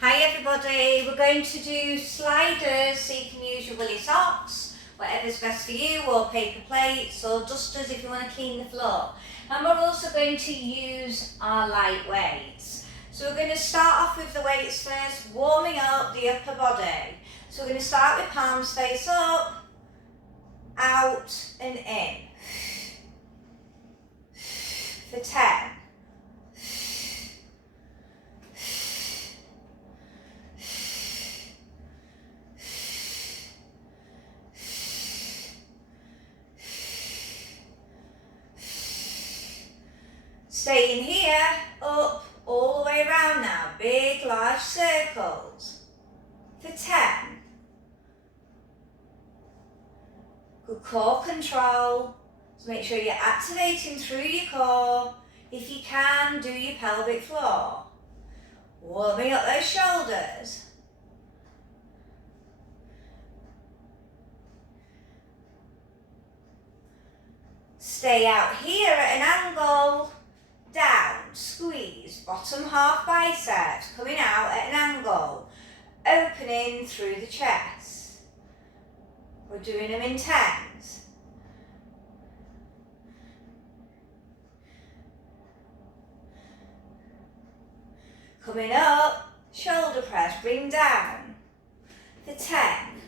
Hi everybody, we're going to do sliders so you can use your woolly socks, whatever's best for you, or paper plates or dusters if you want to clean the floor. And we're also going to use our light weights. So we're going to start off with the weights first, warming up the upper body. So we're going to start with palms face up, out and in. For 10. Staying here, up, all the way around now, big large circles. For 10. Good core control, so make sure you're activating through your core. If you can, do your pelvic floor. Warming up those shoulders. Stay out here at an angle. Down, squeeze, bottom half biceps, coming out at an angle, opening through the chest. We're doing them in 10s. Coming up, shoulder press, bring down for 10.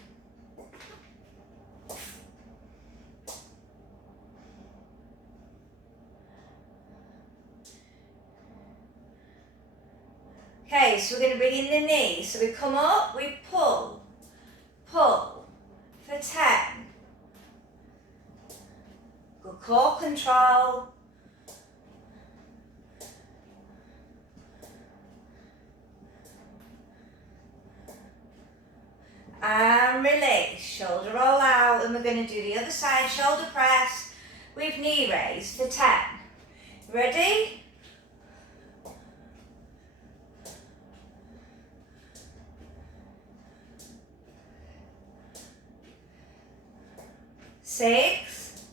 Okay, so we're going to bring in the knee. So we come up, we pull, pull for 10. Good core control. And release, shoulder roll out, and we're going to do the other side, shoulder press with knee raise for 10. Ready? 6,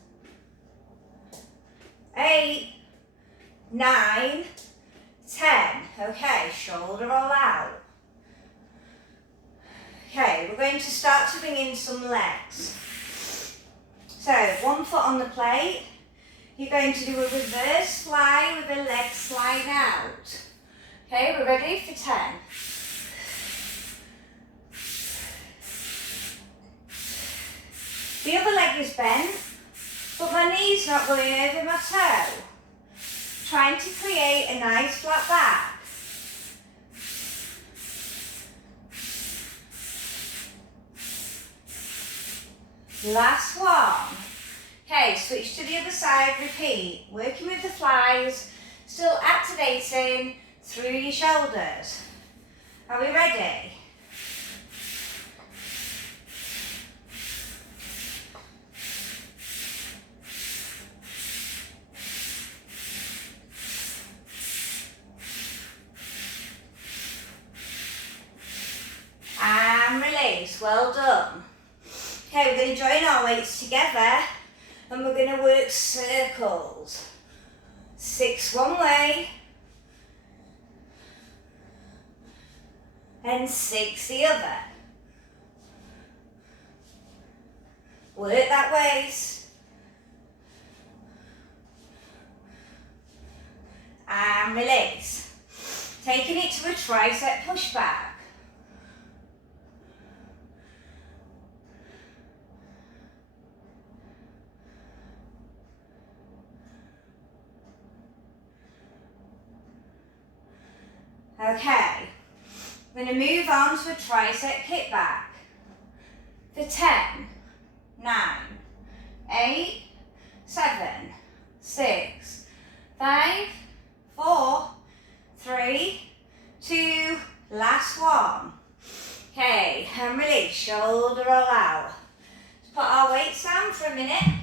8, 9, 10. Okay, shoulder roll out. Okay, we're going to start to bring in some legs. So, one foot on the plate. You're going to do a reverse fly with a leg slide out. Okay, we're ready for 10. The other leg is bent, but my knee's not going over my toe. Trying to create a nice flat back. Last one. Okay, switch to the other side, repeat. Working with the flies, still activating through your shoulders. Are we ready? And release, well done. Okay, we're going to join our weights together and we're going to work circles. 6 one way and 6 the other. Work that waist. And release. Taking it to a tricep push back. Okay, we're going to move on to a tricep kickback for 10, 9, 8, 7, 6, 5, 4, 3, 2, last one. Okay, and release, shoulder roll out. Let's put our weights down for a minute.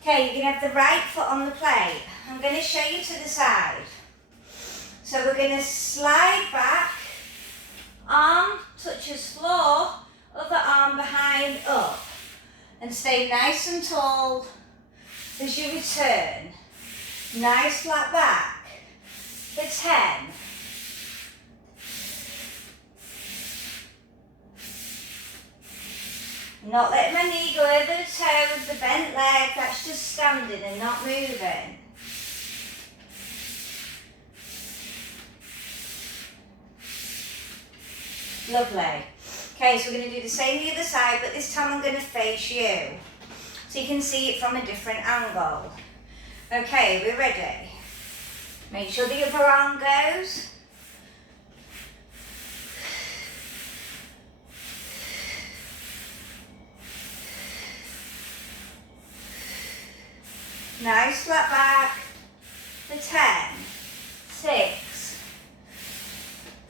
Okay, you're going to have the right foot on the plate. I'm going to show you to the side. So we're going to slide back, arm touches floor, other arm behind, up. And stay nice and tall as you return. Nice flat back for 10. Not letting my knee go over the toe with the bent leg, that's just standing and not moving. Lovely. Okay, so we're going to do the same the other side, but this time I'm going to face you. So you can see it from a different angle. Okay, we're ready. Make sure the other arm goes. Nice flat back. For 10, 6.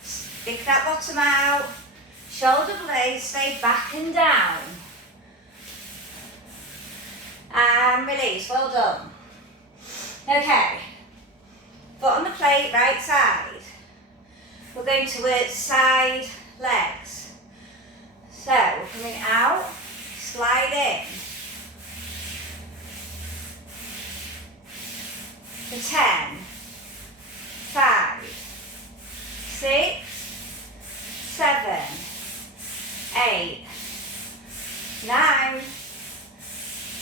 Stick that bottom out. Shoulder blades stay back and down. And release, well done. Okay, foot on the plate, right side. We're going to work side legs. So we're coming out, slide in. For 10, 5, 6, 7, 8, 9,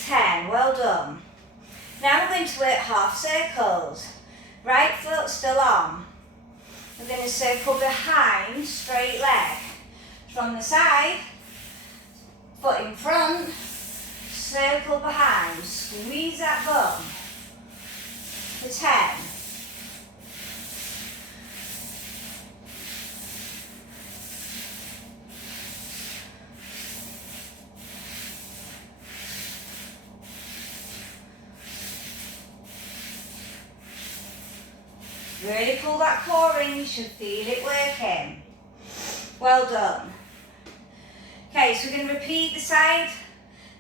10. Well done. Now we're going to work half circles. Right foot still on. We're going to circle behind, straight leg. From the side, foot in front, circle behind. Squeeze that bum. For 10. Really pull that core in, you should feel it working. Well done. Okay, so we're going to repeat the side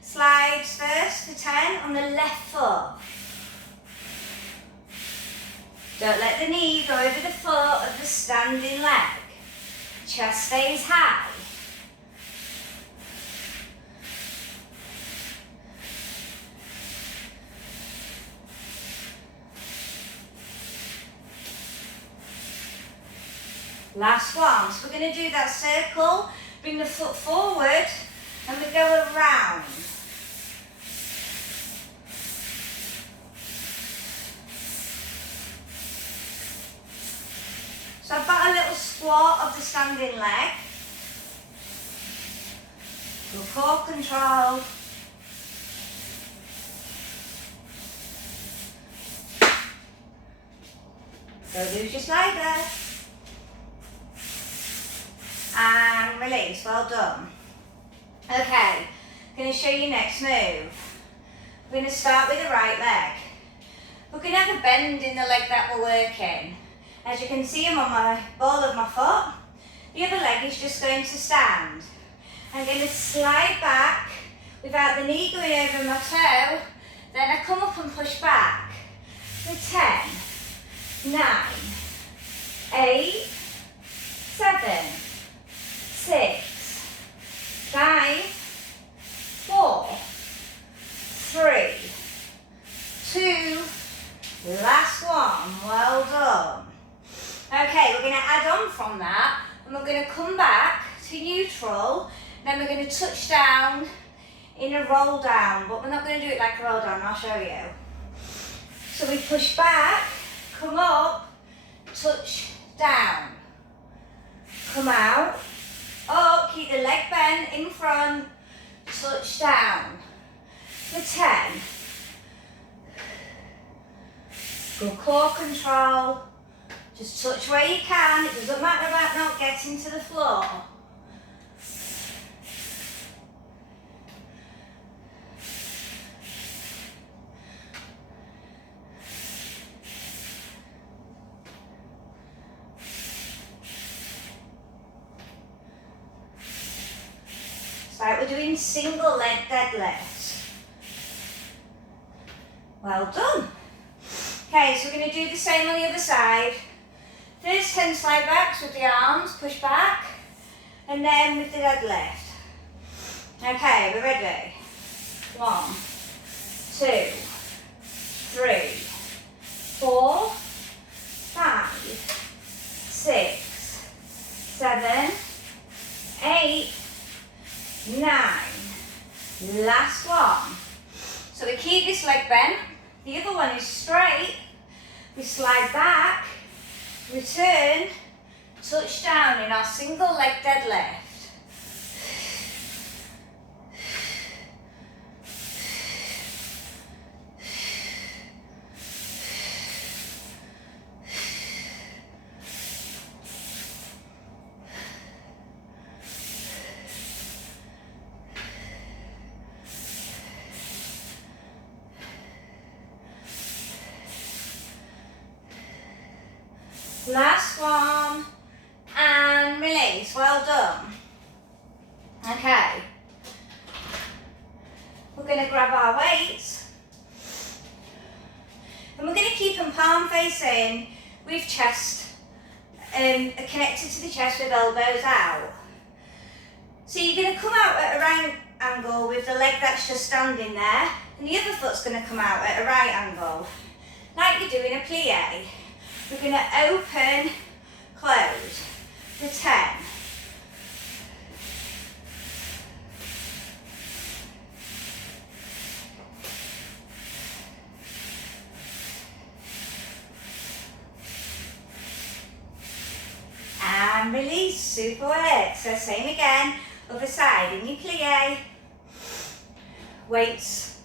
slides first for 10 on the left foot. Don't let the knee go over the foot of the standing leg. Chest stays high. Last one. So we're going to do that circle, bring the foot forward, and we go around. So I've got a little squat of the standing leg. Good core control. Don't lose your slider. And release, well done. Okay, I'm going to show you next move. We're going to start with the right leg. We're going to have a bend in the leg that we're working. As you can see, I'm on my ball of my foot. The other leg is just going to stand. I'm going to slide back without the knee going over my toe. Then I come up and push back. For 10, 9, 8, 7, 6, 5, 4, 3, 2, last one, well done. Okay, we're going to add on from that, and we're going to come back to neutral, then we're going to touch down in a roll down, but we're not going to do it like a roll down, I'll show you. So we push back, come up, touch down, come out, up, keep the leg bent in front, touch down. For 10. Good core control. Just touch where you can. It doesn't matter about not getting to the floor. It's like we're doing single leg deadlifts. Well done. Okay, so we're going to do the same on the other side. First 10 slide backs with the arms, push back, and then with the deadlift. Okay, we're ready. 1, 2, 3, 4, 5, 6, 7, 8, 9, Last one. So we keep this leg bent, the other one is straight. We slide back, return, touch down in our single leg deadlift. Last one, and release, well done. Okay, we're going to grab our weights, and we're going to keep them palm facing with chest, connected to the chest with elbows out. So you're going to come out at a right angle with the leg that's just standing there, and the other foot's going to come out at a right angle, like you do in a plie. We're going to open, close for 10. And release, super work. So same again, other side in your plie. Weights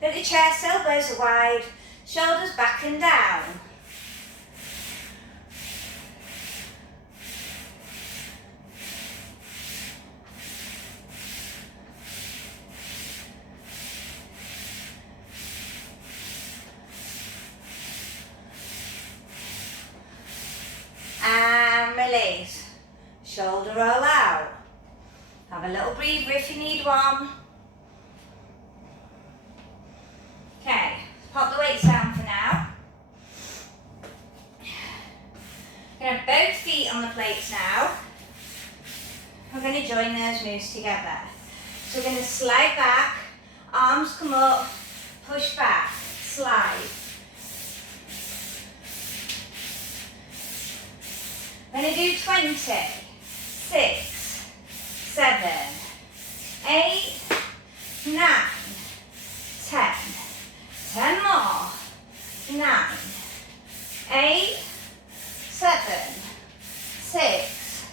at the chest, elbows are wide, shoulders back and down. And release. Shoulder roll out. Have a little breather if you need one. Okay, pop the weights down for now. Going to have both feet on the plates now. We're going to join those moves together. So we're going to slide back, arms come up, push back, slide. We're going to do 20, 6, 7, 8, 9, 10. 10 more. 9, 8, 7, 6,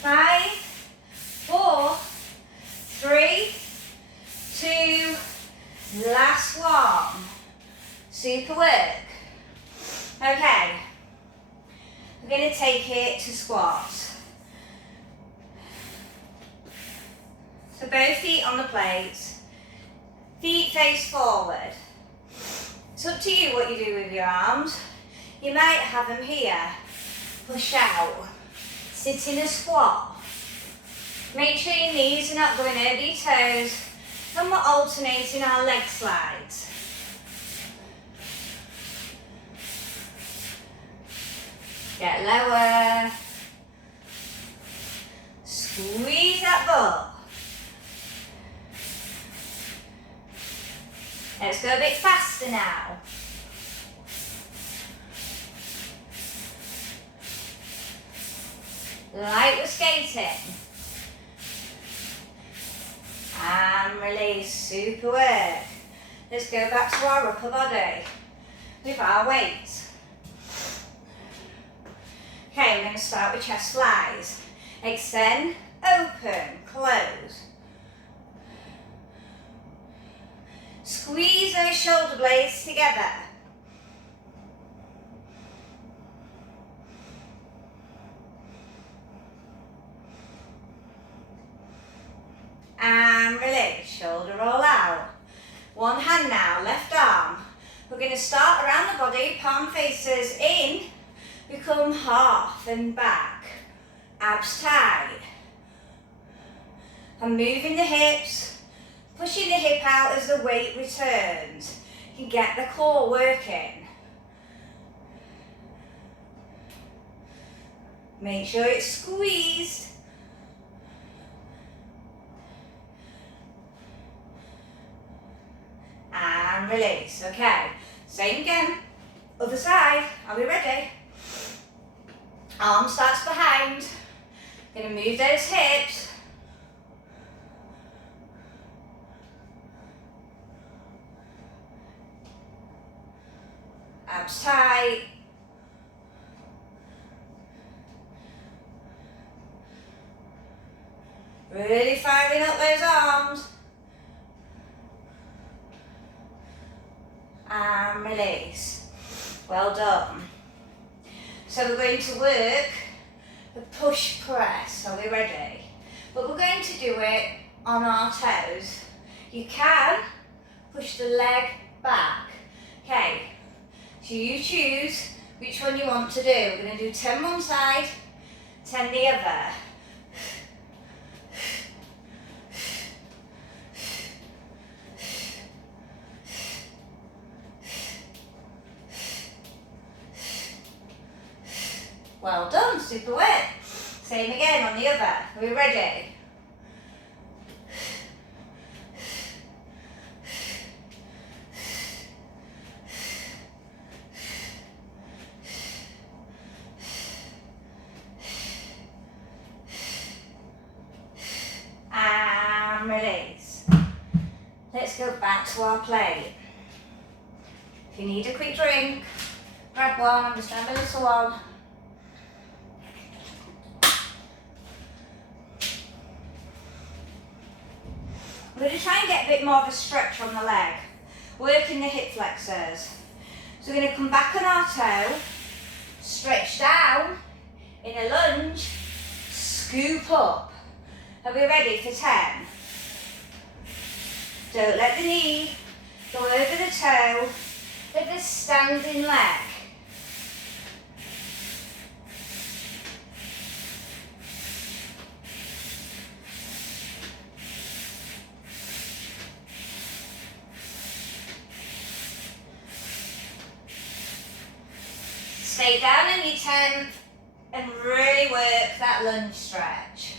5, 4, 3, 2, last one. Super work. Okay. We're going to take it to squats. So both feet on the plates, feet face forward. It's up to you what you do with your arms. You might have them here, push out, sit in a squat. Make sure your knees are not going over your toes, and we're alternating our leg slides. Get lower. Squeeze that butt. Let's go a bit faster now. Like we're skating. And release, super work. Let's go back to our upper body with our weights. Okay, we're going to start with chest flies. Extend, open, close. Squeeze those shoulder blades together. And release, shoulder roll out. One hand now, left arm. We're going to start around the body, palm faces in. We come half and back, abs tight. I'm moving the hips, pushing the hip out as the weight returns. You get the core working. Make sure it's squeezed. And release. Okay, same again. Other side. Are we ready? Arm starts behind. Going to move those hips. abs tight. Really firing up those arms. And release. Well done. So we're going to work the push press. Are we ready? But we're going to do it on our toes. You can push the leg back. Okay, so you choose which one you want to do. We're going to do 10 one side, 10 the other. Well done, super work. Same again on the other. Are we ready? And release. Let's go back to our plate. If you need a quick drink, grab one. I'm just having a little one. We're going to try and get a bit more of a stretch on the leg, working the hip flexors. So we're going to come back on our toe, stretch down in a lunge, scoop up. Are we ready for 10? Don't let the knee go over the toe of the standing leg. Stay down in your 10th and really work that lunge stretch.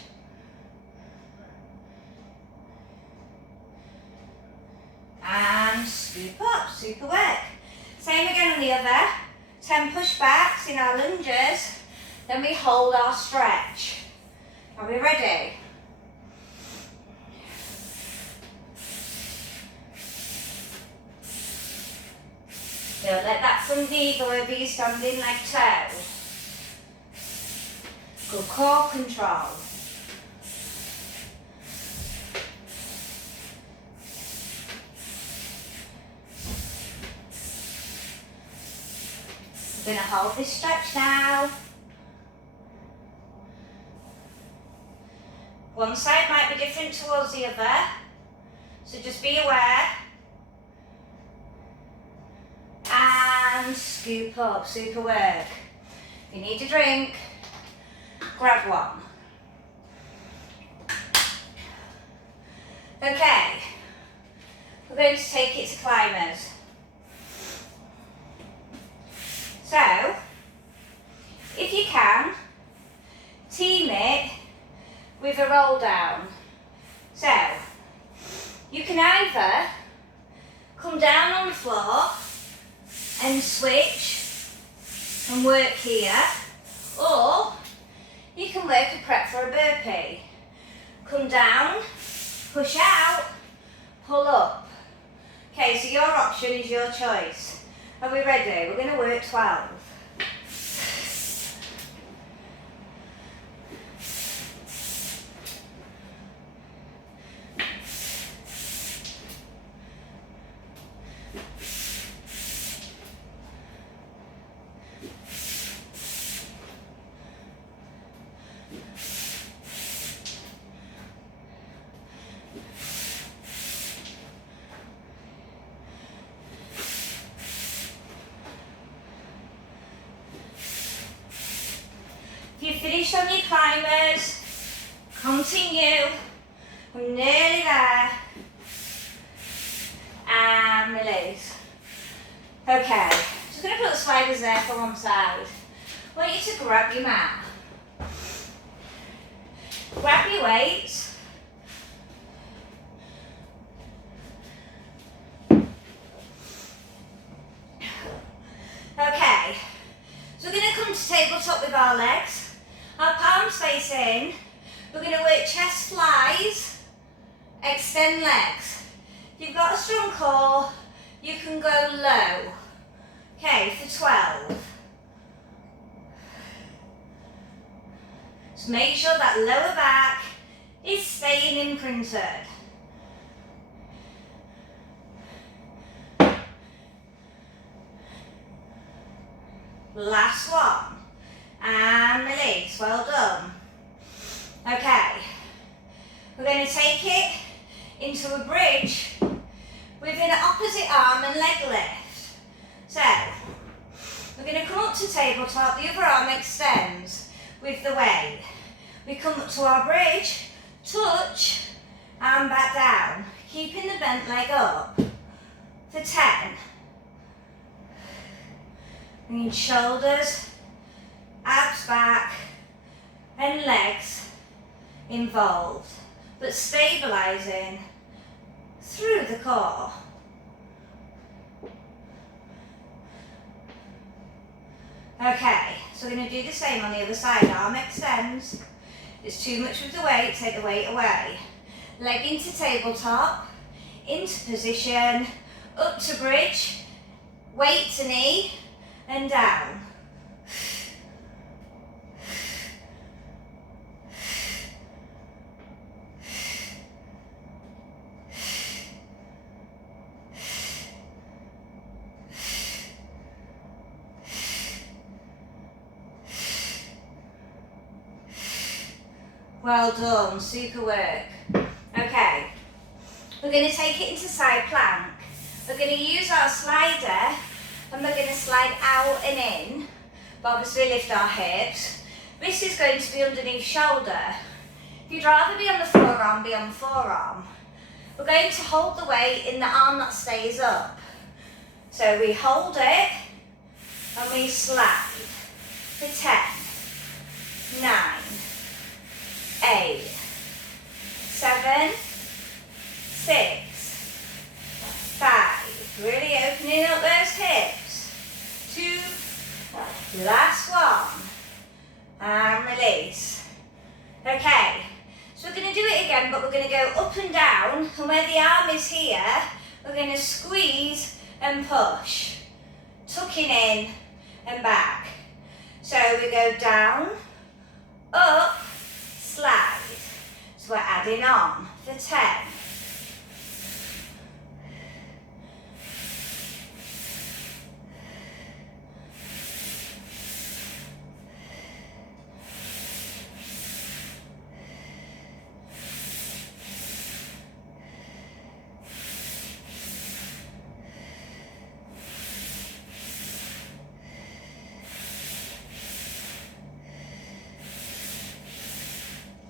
And scoop up, super work. Same again on the other. 10 push backs in our lunges, then we hold our stretch. Are we ready? Don't let that front knee go over your standing leg toe. Good core control. We're going to hold this stretch now. One side might be different towards the other, so just be aware. And scoop up, super work. If you need a drink, grab one. Okay, we're going to take it to climbers. So, if you can, team it with a roll down. So, you can either come down on the floor and switch and work here, or you can work a prep for a burpee. Come down, push out, pull up. Okay, so your option is your choice. Are we ready? We're going to work 12. If you've finished on your climbers, continue. We're nearly there. And release. Okay, just going to put the sliders there for one side. I want you to grab your mat. Grab your weights. Okay, so we're going to come to tabletop with our legs. Our palms face in. We're going to work chest flies, extend legs. If you've got a strong core, you can go low. Okay, for 12. Just make sure that lower back is staying imprinted. Last one. And release. Well done. Okay. We're going to take it into a bridge with an opposite arm and leg lift. So, we're going to come up to tabletop, the other arm extends with the weight. We come up to our bridge, touch, and back down, keeping the bent leg up. For 10. Bringing shoulders, abs back, and legs involved, but stabilising through the core. Okay, so we're going to do the same on the other side. Arm extends. If it's too much with the weight, take the weight away. Leg into tabletop, into position, up to bridge, weight to knee, and down. Well done, super work. Okay, we're going to take it into side plank. We're going to use our slider and we're going to slide out and in, but obviously lift our hips. This is going to be underneath shoulder. If you'd rather be on the forearm, be on the forearm. We're going to hold the weight in the arm that stays up. So we hold it and we slide for 10, 9, 8, 7, 6, 5. Really opening up those hips. 2, last one. And release. Okay, so we're going to do it again, but we're going to go up and down. And where the arm is here, we're going to squeeze and push. Tucking in and back. So we go down, up, slide. So we're adding on for 10.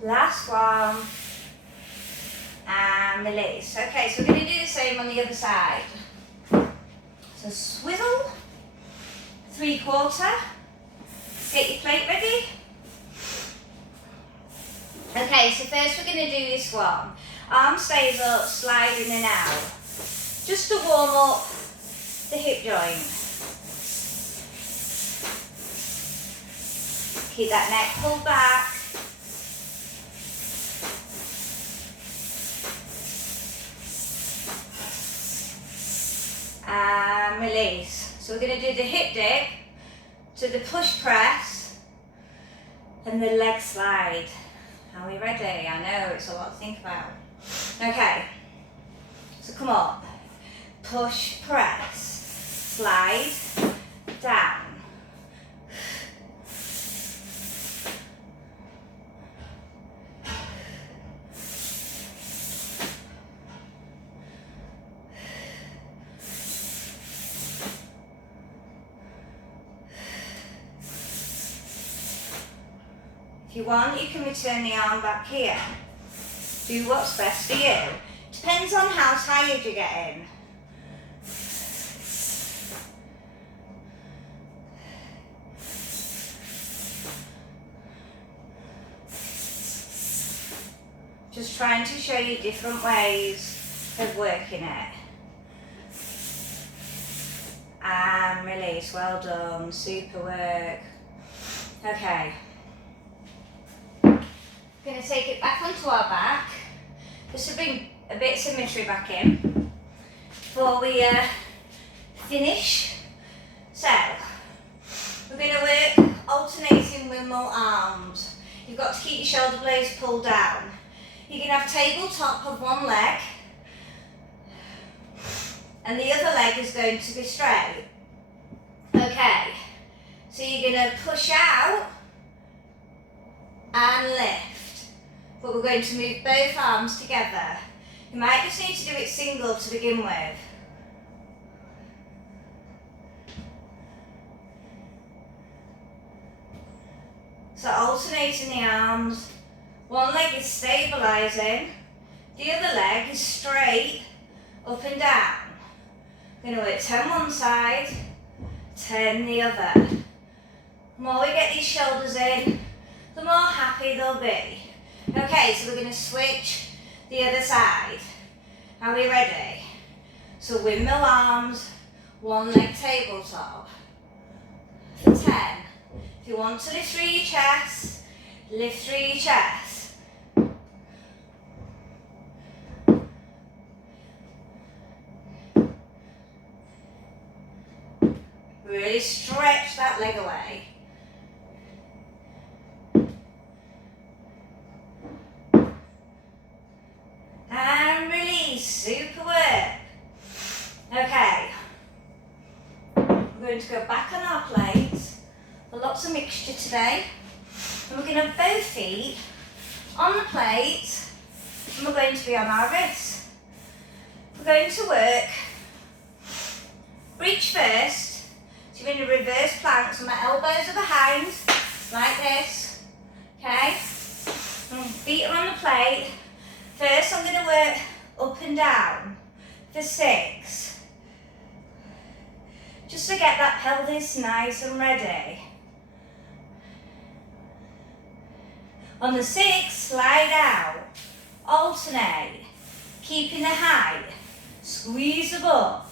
Last one, and release. Okay, so we're going to do the same on the other side. So swivel, 3/4, get your plate ready. Okay, so first we're going to do this one. Arm stays up, slide in and out. Just to warm up the hip joint. Keep that neck pulled back. And release. So we're going to do the hip dip to the push press and the leg slide. Are we ready? I know it's a lot to think about. Okay, so come up, push, press, slide, down. If you want, you can return the arm back here. Do what's best for you. Depends on how tired you're getting. Just trying to show you different ways of working it. And release, well done, super work. Okay. We're going to take it back onto our back, just to bring a bit of symmetry back in before we finish. So, we're going to work alternating windmill arms. You've got to keep your shoulder blades pulled down. You can have tabletop of one leg, and the other leg is going to be straight. Okay, so you're going to push out and lift, but we're going to move both arms together. You might just need to do it single to begin with. So alternating the arms, one leg is stabilising, the other leg is straight up and down. We're going to work 10 one side, 10 the other. The more we get these shoulders in, the more happy they'll be. Okay, so we're going to switch the other side. Are we ready? So windmill arms, one leg tabletop. For 10. If you want to lift through your chest, lift through your chest. Really stretch that leg away. And release, super work. Okay, we're going to go back on our plates. Lots of mixture today. And we're going to have both feet on the plate, and we're going to be on our wrists. We're going to work reach first. So you're in a reverse plank, so my elbows are behind, like this. Okay? And feet are on the plate. First I'm going to work up and down for 6. Just to get that pelvis nice and ready. On the 6, slide out, alternate, keeping the height, squeeze the butt,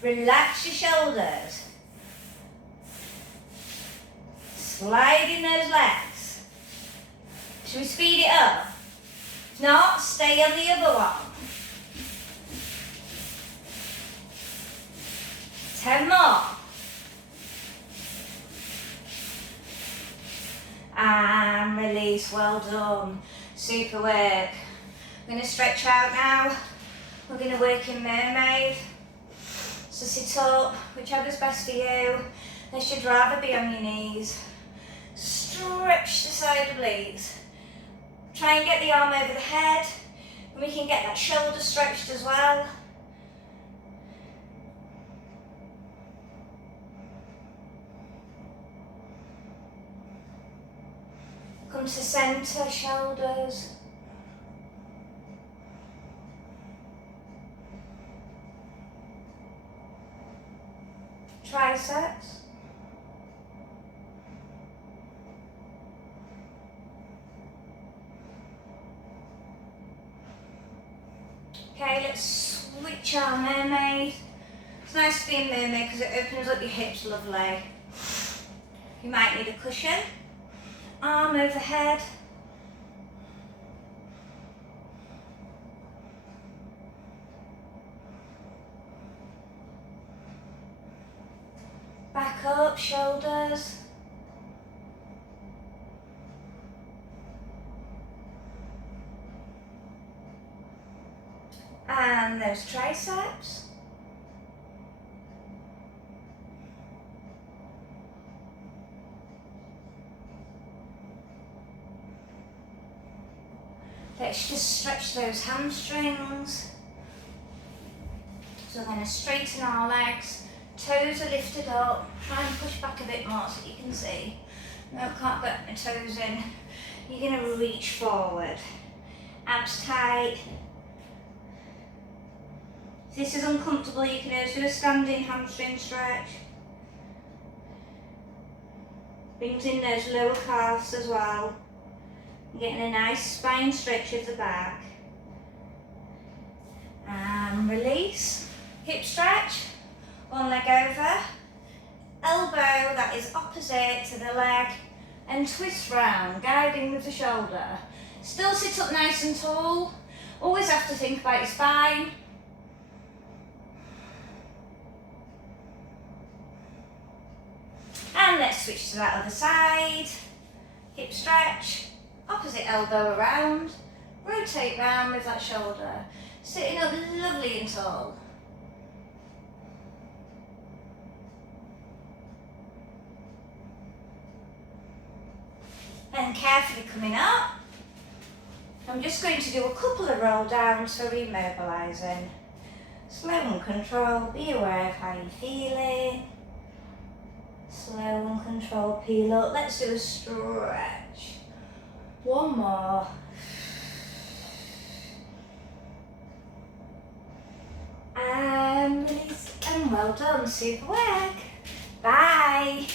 relax your shoulders, sliding those legs. Should we speed it up? If not, stay on the other one. 10 more. And release, well done. Super work. I'm going to stretch out now. We're going to work in mermaid. So sit up, whichever's best for you. This should rather be on your knees. Stretch the side obliques. Try and get the arm over the head. And we can get that shoulder stretched as well. Come to centre, shoulders. Triceps. Okay, let's switch our mermaid. It's nice to be in mermaid because it opens up your hips lovely. You might need a cushion. Arm overhead. Back up, shoulders. And those triceps. Let's just stretch those hamstrings. So we're going to straighten our legs, toes are lifted up, try and push back a bit more so you can see. No, can't get my toes in. You're going to reach forward. Abs tight. If this is uncomfortable, you can also do a standing hamstring stretch. Brings in those lower calves as well. Getting a nice spine stretch of the back. And release. Hip stretch. One leg over. Elbow that is opposite to the leg. And twist round, guiding with the shoulder. Still sit up nice and tall. Always have to think about your spine. let's switch to that other side. Hip stretch, opposite elbow around, rotate round with that shoulder. Sitting up lovely and tall. And carefully coming up, I'm just going to do a couple of roll downs for remobilising. Slow and control, be aware of how you're feeling. Slow and control, peel up. Let's do a stretch. One more. And release, and well done, super work. Bye.